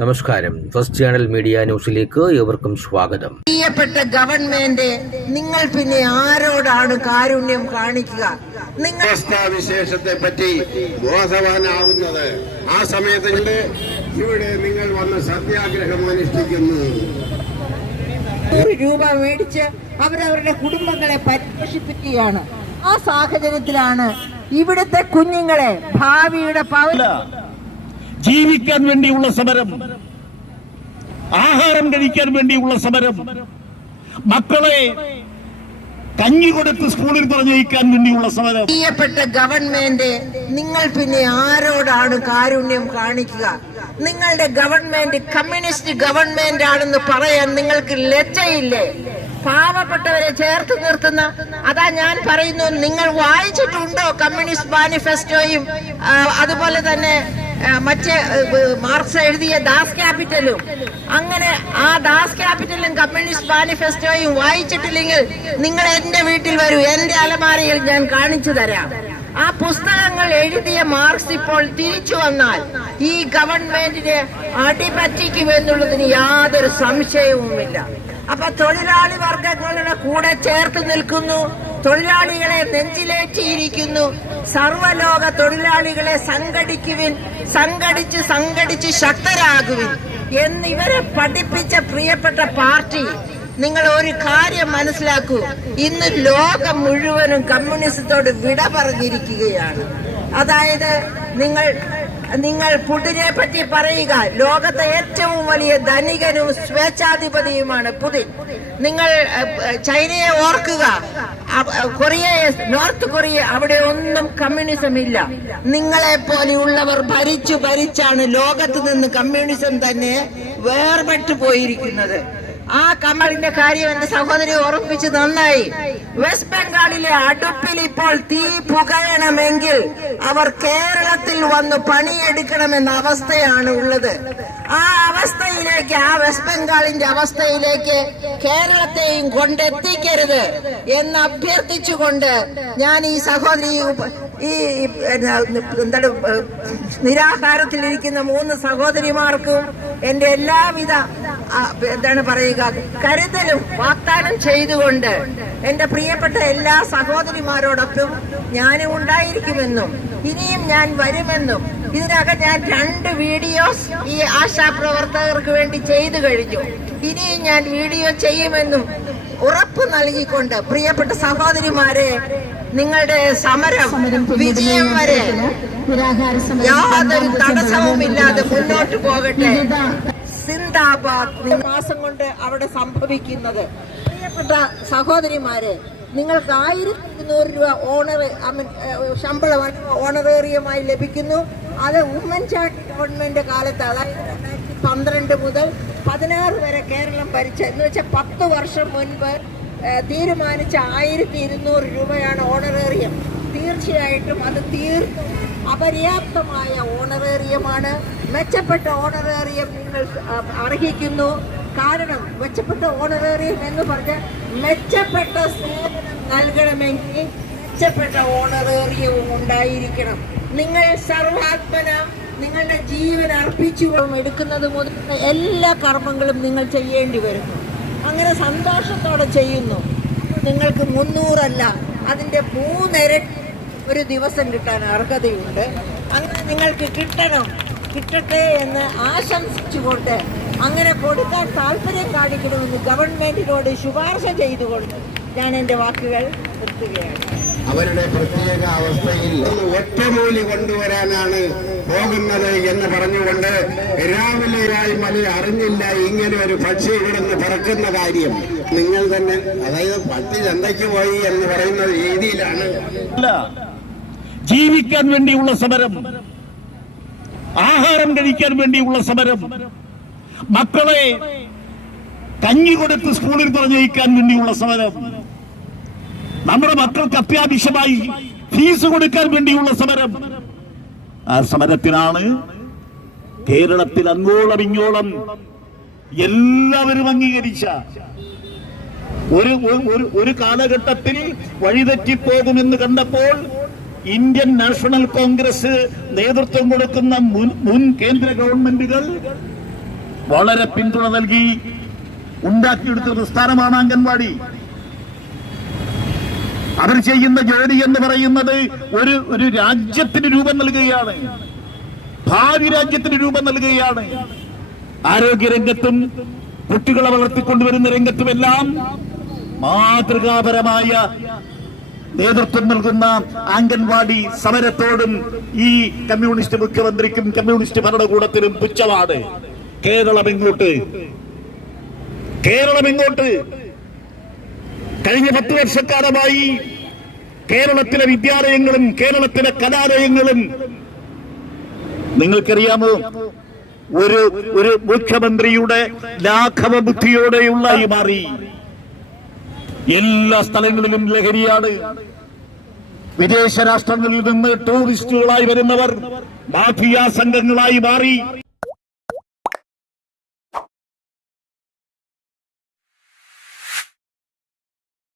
നമസ്കാരം. First channel media ന്യൂസിലേക്ക് ഏവർക്കും സ്വാഗതം. പ്രിയപ്പെട്ട ഗവൺമെന്റ് നിങ്ങൾ പിന്നെ ആരോടാണ് കാരുണ്യം കാണിക്കുക? നിങ്ങൾ അവസ്ഥാവിശേഷത്തെ പറ്റി ബോധവാനാവുന്നത്. ആ സമയത്ത് ഇവിടെ നിങ്ങൾ വന്ന് സത്യാഗ്രഹം അനുഷ്ഠിക്കുന്നു. നൂറ് രൂപ മേടിച്ച് അവരവരുടെ കുടുംബങ്ങളെ പരിപോഷിപ്പിക്കുകയാണ്. ആ സാഹചര്യത്തിലാണ് ഇവിടുത്തെ കുഞ്ഞുങ്ങളെ ഭാവിയുടെ പൗര ജീവിക്കാൻ വേണ്ടിയുള്ള സമരം ആഹാരം കഴിക്കാൻ വേണ്ടിയുള്ള സമരം മക്കളെ കഞ്ഞി കൊടുത്ത് സ്കൂളിൽ പറഞ്ഞയക്കാൻ വേണ്ടിയുള്ള സമരം. പ്രിയപ്പെട്ട ഗവൺമെന്റ് നിങ്ങൾ പിന്നെ ആരോടാണ് കാരുണ്യം കാണിക്കുക? നിങ്ങളുടെ ഗവൺമെന്റ് കമ്മ്യൂണിസ്റ്റ് ഗവൺമെന്റ് ആണെന്ന് പറയാൻ നിങ്ങൾക്ക് ലജ്ജയില്ലേ? പാവപ്പെട്ടവരെ ചേർത്ത് നിർത്തുന്ന അതാ ഞാൻ പറയുന്നു നിങ്ങൾ വായിച്ചിട്ടുണ്ടോ കമ്മ്യൂണിസ്റ്റ് മാനിഫെസ്റ്റോയും അതുപോലെ തന്നെ മറ്റ് മാർക്സ് എഴുതിയ ദാസ് ക്യാപിറ്റലും. അങ്ങനെ ആ ദാസ് ക്യാപിറ്റലും കമ്മ്യൂണിസ്റ്റ് മാനിഫെസ്റ്റോയും വായിച്ചിട്ടില്ലെങ്കിൽ നിങ്ങൾ എന്റെ വീട്ടിൽ വരൂ. എന്റെ അലമാരയിൽ ഞാൻ കാണിച്ചു തരാം. ആ പുസ്തകങ്ങൾ എഴുതിയ മാർക്സ് ഇപ്പോൾ തിരിച്ചു വന്നാൽ ഈ ഗവൺമെന്റിനെ അടിപറ്റിക്കുമെന്നുള്ളതിന് യാതൊരു സംശയവുമില്ല. അപ്പൊ തൊഴിലാളി വർഗങ്ങളുടെ കൂടെ ചേർത്ത് നിൽക്കുന്നു. തൊഴിലാളികളെ നെഞ്ചിലേറ്റിയിരിക്കുന്നു. സർവലോക തൊഴിലാളികളെ സംഘടിക്കുവിൻ സംഘടിച്ച് സംഘടിച്ച് ശക്തരാകുവിൻ. എന്നിവരെ പഠിപ്പിച്ച പ്രിയപ്പെട്ട പാർട്ടി നിങ്ങൾ ഒരു കാര്യം മനസ്സിലാക്കൂ. ഇന്ന് ലോകം മുഴുവനും കമ്മ്യൂണിസത്തോട് വിട പറഞ്ഞിരിക്കുകയാണ്. അതായത് നിങ്ങൾ നിങ്ങൾ പുടിനെ പറ്റി പറയുക. ലോകത്തെ ഏറ്റവും വലിയ ധനികനും സ്വേച്ഛാധിപതിയുമാണ് പുതിൻ നിങ്ങൾ ചൈനയെ ഓർക്കുക. കൊറിയ നോർത്ത് കൊറിയ അവിടെ ഒന്നും കമ്മ്യൂണിസം ഇല്ല. നിങ്ങളെ പോലെയുള്ളവർ ഭരിച്ചു ഭരിച്ചാണ് ലോകത്ത് നിന്ന് കമ്മ്യൂണിസം തന്നെ വേർപെട്ടു പോയിരിക്കുന്നത്. ആ കമ്മളിന്റെ കാര്യം എന്റെ സഹോദരി ഓർമ്മിപ്പിച്ചു നന്നായി. വെസ്റ്റ് ബംഗാളിലെ അടുപ്പിൽ ഇപ്പോൾ തീ പുകയണമെങ്കിൽ അവർ കേരളത്തിൽ വന്ന് പണിയെടുക്കണമെന്ന അവസ്ഥയാണ് ഉള്ളത്. ആ അവസ്ഥയിലേക്ക് ആ വെസ്റ്റ് ബംഗാളിന്റെ അവസ്ഥയിലേക്ക് കേരളത്തെയും കൊണ്ടെത്തിക്കരുത് എന്ന് അഭ്യർത്ഥിച്ചുകൊണ്ട് ഞാൻ ഈ സഹോദരി ഈ എന്താണ് നിരാഹാരത്തിലിരിക്കുന്ന മൂന്ന് സഹോദരിമാർക്കും എന്റെ എല്ലാവിധ എന്താണ് പറയുക കരുതലും വാഗ്ദാനം ചെയ്തുകൊണ്ട് എന്റെ പ്രിയപ്പെട്ട എല്ലാ സഹോദരിമാരോടൊപ്പം ഞാനും ഉണ്ടായിരിക്കുമെന്നും ഇനിയും ഞാൻ വരുമെന്നും ഇതിനകം ഞാൻ രണ്ട് വീഡിയോസ് ഈ ആശാപ്രവർത്തകർക്ക് വേണ്ടി ചെയ്തു കഴിഞ്ഞു. ഇനിയും ഞാൻ വീഡിയോ ചെയ്യുമെന്നും ഉറപ്പ് നൽകിക്കൊണ്ട് പ്രിയപ്പെട്ട സഹോദരിമാരെ നിങ്ങളുടെ സമരം വിജയം വരെ യാതൊരു തടസ്സവുമില്ലാതെ മുന്നോട്ട് പോകട്ടെ. സിന്ദാബാദ് മാസം കൊണ്ട് അവിടെ സംഭവിക്കുന്നത്. പ്രിയപ്പെട്ട സഹോദരിമാരെ നിങ്ങൾക്ക് ആയിരത്തി ഇരുന്നൂറ് രൂപ ഓണർ ശമ്പളം ഓണറേറിയമായി ലഭിക്കുന്നു. അത് ഉമ്മൻചാണ്ടി ഗവൺമെന്റ് കാലത്ത് അതായത് രണ്ടായിരത്തി പന്ത്രണ്ട് മുതൽ പതിനാറ് വരെ കേരളം ഭരിച്ച എന്ന് വെച്ചാൽ പത്ത് വർഷം മുൻപ് തീരുമാനിച്ച ആയിരത്തി ഇരുന്നൂറ് രൂപയാണ് ഓണറേറിയം തീർച്ചയായിട്ടും അത് തീർത്തും അപര്യാപ്തമായ ഓണറേറിയമാണ്. മെച്ചപ്പെട്ട ഓണറേറിയം നിങ്ങൾ അർഹിക്കുന്നു. കാരണം മെച്ചപ്പെട്ട ഓണറേറിയം എന്ന് പറഞ്ഞ് മെച്ചപ്പെട്ട സേവനം നൽകണമെങ്കിൽ മെച്ചപ്പെട്ട ഓണറേറിയവും ഉണ്ടായിരിക്കണം. നിങ്ങൾ സർവാത്മന നിങ്ങളുടെ ജീവൻ അർപ്പിച്ചു എടുക്കുന്നത് മുതൽ എല്ലാ കർമ്മങ്ങളും നിങ്ങൾ ചെയ്യേണ്ടി വരുന്നു അങ്ങനെ സന്തോഷത്തോടെ ചെയ്യുന്നു. നിങ്ങൾക്ക് മുന്നൂറല്ല അതിന്റെ മൂന്നിരട്ടി ഒരു ദിവസം കിട്ടാൻ അർഹതയുണ്ട്. അങ്ങനെ നിങ്ങൾക്ക് കിട്ടണം. കിട്ടട്ടെ എന്ന് ആശംസിച്ചുകൊണ്ട് അങ്ങനെ കൊടുക്കാൻ താല്പര്യം കാണിക്കണമെന്ന് ഗവൺമെന്റിനോട് ശുപാർശ ചെയ്തുകൊണ്ട് ഞാൻ എന്റെ വാക്കുകൾ നിർത്തുകയാണ്. അവരുടെ പ്രത്യേക അവസ്ഥയിൽ ഒറ്റമൂലി കൊണ്ടുവരാനാണ് പോകുന്നത് എന്ന് പറഞ്ഞുകൊണ്ട് രാവിലെ രായി മല അറിഞ്ഞില്ല ഇങ്ങനെ ഒരു പക്ഷി ഇവിടുന്ന് പറക്കുന്ന കാര്യം. നിങ്ങൾ തന്നെ അതായത് പട്ടി ചന്തയ്ക്ക് പോയി എന്ന് പറയുന്ന രീതിയിലാണ്. അല്ല ജീവിക്കാൻ വേണ്ടിയുള്ള സമരം ആഹാരം കഴിക്കാൻ വേണ്ടിയുള്ള സമരം മക്കളെ കഞ്ഞി കൊടുത്ത് സ്കൂളിൽ പറഞ്ഞയക്കാൻ വേണ്ടിയുള്ള സമരം നമ്മുടെ മക്കൾക്ക് അത്യാവശ്യമായി ഫീസ് കൊടുക്കാൻ വേണ്ടിയുള്ള സമരം. ആ സമരത്തിനാണ് കേരളത്തിൽ അങ്ങോളം ഇങ്ങോളം എല്ലാവരും അംഗീകരിച്ച ഒരു ഒരു കാലഘട്ടത്തിൽ വഴിതെറ്റിപ്പോകുമെന്ന് കണ്ടപ്പോൾ ഇന്ത്യൻ നാഷണൽ കോൺഗ്രസ് നേതൃത്വം കൊടുക്കുന്ന മുൻ കേന്ദ്ര ഗവൺമെന്റുകൾ വളരെ പിന്തുണ നൽകി ഉണ്ടാക്കിയെടുത്ത പ്രസ്ഥാനമാണ് അംഗൻവാടി. അവർ ചെയ്യുന്ന ജോലി എന്ന് പറയുന്നത് ഒരു ഒരു രാജ്യത്തിന് രൂപം നൽകുകയാണ്. ഭാവി രാജ്യത്തിന് രൂപം നൽകുകയാണ്. ആരോഗ്യരംഗത്തും കുട്ടികളെ വളർത്തിക്കൊണ്ടുവരുന്ന രംഗത്തുമെല്ലാം മാതൃകാപരമായ നേതൃത്വം നൽകുന്ന അംഗൻവാടി സമരത്തോടും ഈ കമ്മ്യൂണിസ്റ്റ് മുഖ്യമന്ത്രിക്കും കമ്മ്യൂണിസ്റ്റ് ഭരണകൂടത്തിനും പുച്ഛമാണ്. കേരളം എങ്ങോട്ട് കേരളം എങ്ങോട്ട് കഴിഞ്ഞ പത്ത് വർഷക്കാലമായി കേരളത്തിലെ വിദ്യാലയങ്ങളും കേരളത്തിലെ കലാലയങ്ങളും നിങ്ങൾക്കറിയാമോ? ഒരു ഒരു മുഖ്യമന്ത്രിയുടെ ലാഘവ ബുദ്ധിയോടെയുള്ള മാറി. എല്ലാ സ്ഥലങ്ങളിലും ലഹരിയാണ്. വിദേശ രാഷ്ട്രങ്ങളിൽ നിന്ന് ടൂറിസ്റ്റുകളായി വരുന്നവർ മാഫിയ സംഘങ്ങളായി മാറി.